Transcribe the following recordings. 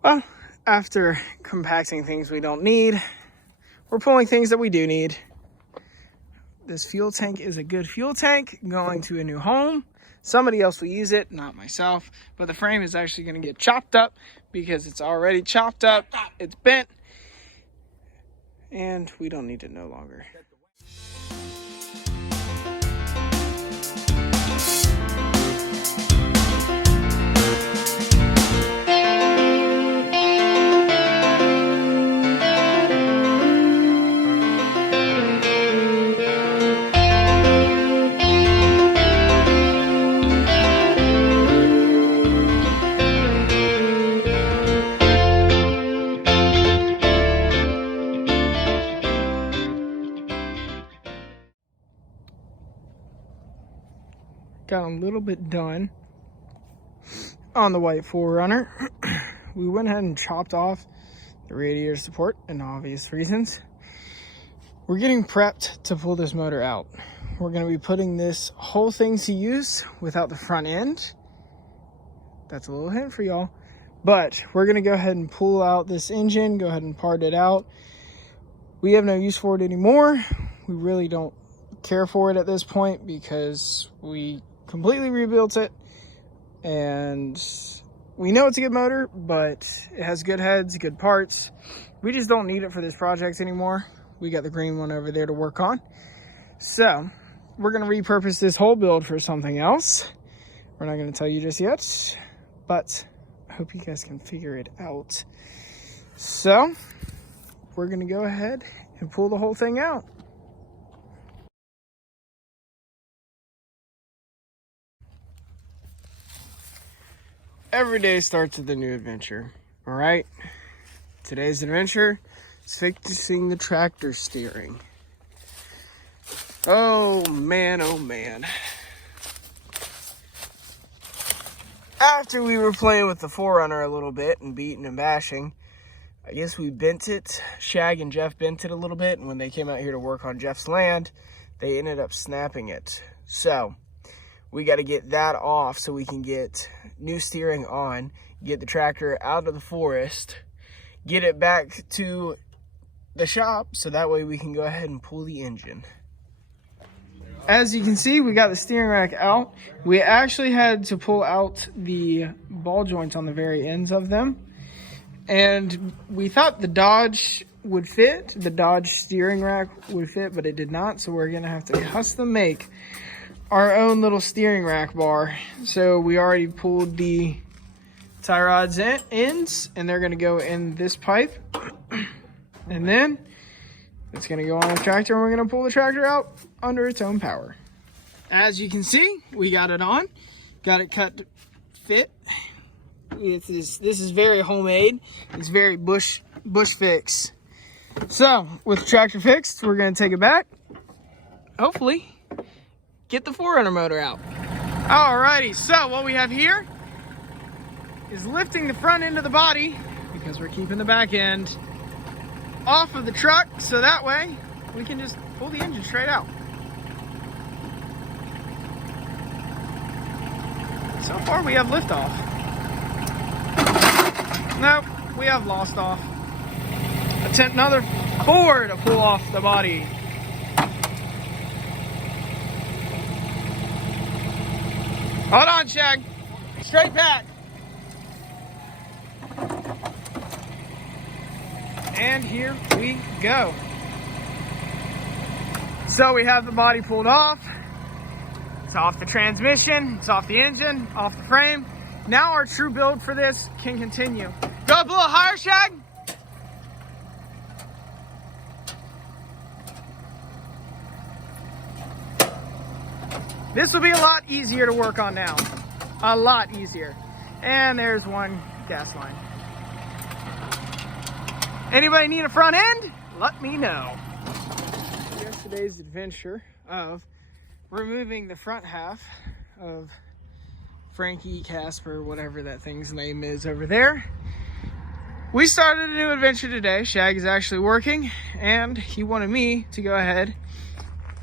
Well, after compacting things we don't need, we're pulling things that we do need. This fuel tank is a good fuel tank going to a new home. Somebody else will use it, not myself, but the frame is actually going to get chopped up because it's already chopped up, it's bent, and we don't need it no longer. Got a little bit done on the white 4Runner. We went ahead and chopped off the radiator support in obvious reasons. We're getting prepped to pull this motor out. We're going to be putting this whole thing to use without the front end. That's a little hint for y'all. But we're going to go ahead and pull out this engine, go ahead and part it out. We have no use for it anymore. We really don't care for it at this point because we completely rebuilt it, and we know it's a good motor, but it has good heads, good parts. We just don't need it for this project anymore. We got the green one over there to work on. So we're going to repurpose this whole build for something else. We're not going to tell you just yet, but I hope you guys can figure it out. So we're going to go ahead and pull the whole thing out. Every day starts with a new adventure, all right? Today's adventure is fixing the tractor steering. Oh man, oh man. After we were playing with the 4Runner a little bit and beating and bashing, I guess we bent it. Shag and Jeff bent it a little bit, and when they came out here to work on Jeff's land, they ended up snapping it. So we got to get that off so we can get new steering on, get the tractor out of the forest, get it back to the shop so that way we can go ahead and pull the engine. As you can see, we got the steering rack out. We actually had to pull out the ball joints on the very ends of them. And we thought the Dodge would fit, the Dodge steering rack would fit, but it did not. So we're gonna have to custom make our own little steering rack bar. So we already pulled the tie rods ends, and they're gonna go in this pipe. And then it's gonna go on the tractor, and we're gonna pull the tractor out under its own power. As you can see, we got it on, got it cut to fit. This is very homemade. It's very bush fix. So with the tractor fixed, we're gonna take it back, hopefully get the 4Runner motor out. Alrighty, so what we have here is lifting the front end of the body, because we're keeping the back end off of the truck, so that way we can just pull the engine straight out. So far we have liftoff. Nope, we have lost off. Attempt another 4 to pull off the body. Hold on, Shag. Straight back. And here we go. So we have the body pulled off. It's off the transmission, it's off the engine, off the frame. Now our true build for this can continue. Go up a little higher, Shag. This will be a lot easier to work on now. A lot easier. And there's one gas line. Anybody need a front end? Let me know. Yesterday's adventure of removing the front half of Frankie, Casper, whatever that thing's name is over there. We started a new adventure today. Shag is actually working, and he wanted me to go ahead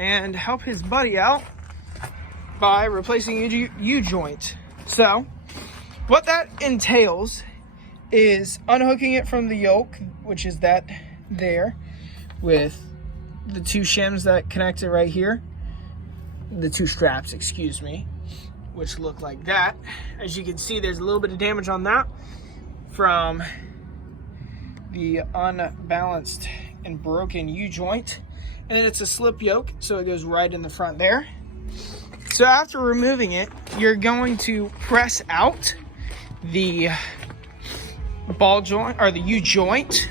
and help his buddy out by replacing a U-joint. So what that entails is unhooking it from the yoke, which is that there, with the two shims that connect it right here. The two straps, excuse me, which look like that. As you can see, there's a little bit of damage on that from the unbalanced and broken U-joint. And then it's a slip yoke, so it goes right in the front there. So after removing it, you're going to press out the ball joint, or the U-joint.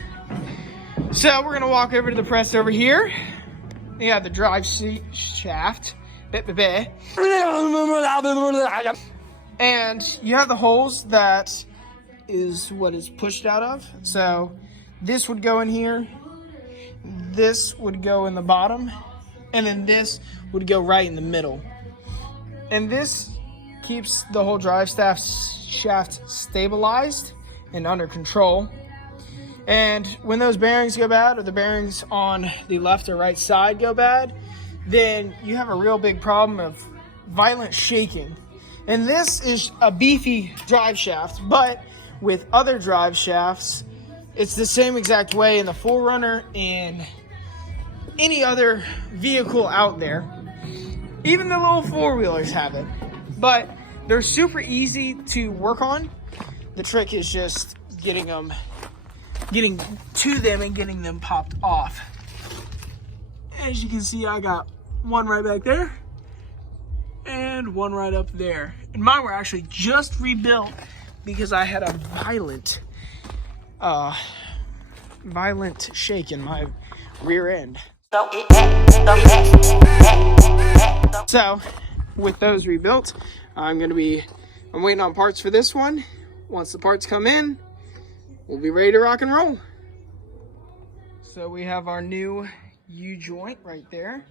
So we're gonna walk over to the press over here. You have the drive shaft. And you have the holes that is what is pushed out of. So this would go in here, this would go in the bottom, and then this would go right in the middle. And this keeps the whole drive shaft stabilized and under control. And when those bearings go bad, or the bearings on the left or right side go bad, then you have a real big problem of violent shaking. And this is a beefy drive shaft, but with other drive shafts, it's the same exact way in the 4Runner and any other vehicle out there. Even the little four-wheelers have it, but they're super easy to work on. The trick is just getting to them and getting them popped off. As you can see, I got one right back there and one right up there. And mine were actually just rebuilt because I had a violent shake in my rear end. So with those rebuilt, I'm waiting on parts for this one. Once the parts come in, we'll be ready to rock and roll. So we have our new U-joint right there.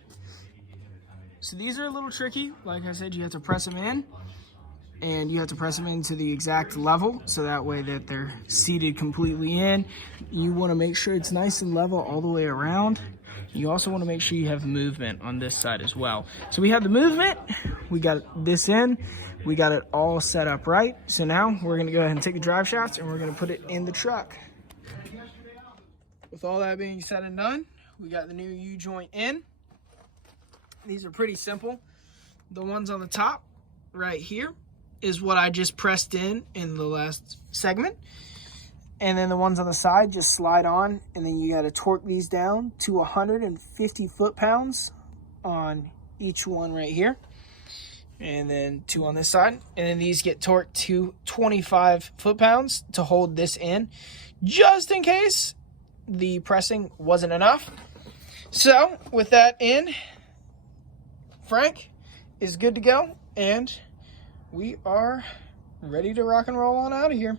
So these are a little tricky. Like I said, you have to press them in, and you have to press them into the exact level, so that way that they're seated completely in. You want to make sure it's nice and level all the way around. You also want to make sure you have movement on this side as well. So we have the movement, we got this in, we got it all set up right. So now we're going to go ahead and take the drive shafts and we're going to put it in the truck. With all that being said and done, we got the new U-joint in. These are pretty simple. The ones on the top right here is what I just pressed in the last segment. And then the ones on the side just slide on, and then you got to torque these down to 150 foot-pounds on each one right here. And then 2 on this side. And then these get torqued to 25 foot-pounds to hold this in, just in case the pressing wasn't enough. So with that in, Frank is good to go, and we are ready to rock and roll on out of here.